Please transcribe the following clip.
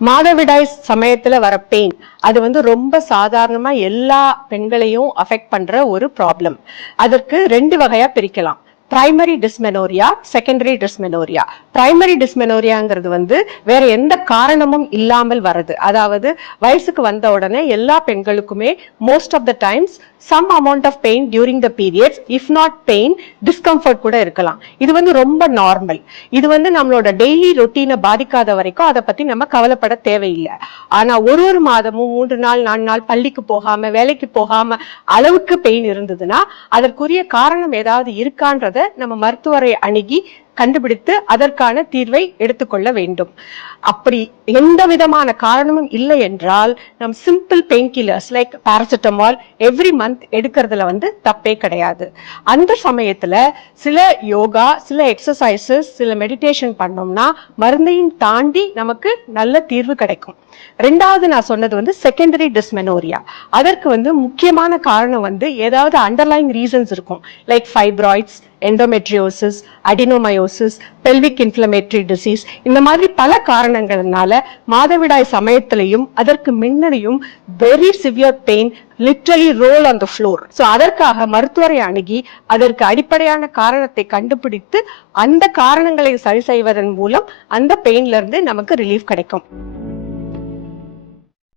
மாதவிடாய் சமயத்துல வர பெயின் அது வந்து ரொம்ப சாதாரணமா எல்லா பெண்களையும் அஃபெக்ட் பண்ற ஒரு ப்ராப்ளம் அதற்கு ரெண்டு வகையா பிரிக்கலாம். Primary dysmenorrhoea secondary dysmenorrhoea primary டிஸ்மெனோரியாங்கிறது வந்து வேற எந்த காரணமும் இல்லாமல் வருது அதாவது வயசுக்கு வந்த உடனே எல்லா பெண்களுக்குமே most of the times some amount of pain during the periods if not pain discomfort கூட இருக்கலாம். இது வந்து ரொம்ப நார்மல் இது வந்து நம்மளோட டெய்லி ரொட்டீனை பாதிக்காத வரைக்கும் அதை பத்தி நம்ம கவலைப்பட தேவையில்லை. ஆனால் ஒரு ஒரு மாதமும் மூன்று நாள் நாலு நாள் பள்ளிக்கு போகாம வேலைக்கு போகாம அளவுக்கு பெயின் இருந்ததுன்னா அதற்குரிய காரணம் ஏதாவது இருக்கான்றத நம்ம மருத்துவரை அணுகி கண்டுபிடித்து அதற்கான தீர்வை எடுத்துக்கொள்ள வேண்டும். அப்படி எந்த விதமான காரணமும் இல்லை என்றால் நம் simple pain killers like paracetamol every month எடுக்கிறதுல வந்து தப்பே கிடையாது. அந்த சமயத்தில் சில யோகா சில எக்ஸசைசஸ் சில மெடிடேஷன் பண்ணோம்னா மருந்தையும் தாண்டி நமக்கு நல்ல தீர்வு கிடைக்கும். ரெண்டாவது நான் சொன்னது வந்து செகண்டரி டிஸ்மெனோரியா அதற்கு வந்து முக்கியமான காரணம் வந்து ஏதாவது அண்டர்லைங் ரீசன்ஸ் இருக்கும். Like fibroids endometriosis adenomyosis pelvic inflammatory disease இந்த மாதிரி பல காரணங்கள்னால மாதவிடாய் சமயத்திலையும் அதற்கு முன்னரையும் very severe pain literally roll on the floor so அதற்காக மருத்துவரை அணுகி அதற்கு அடிப்படையான காரணத்தை கண்டுபிடித்து அந்த காரணங்களை சரி செய்வதன் மூலம் அந்த பெயின்லேருந்து நமக்கு ரிலீஃப் கிடைக்கும்.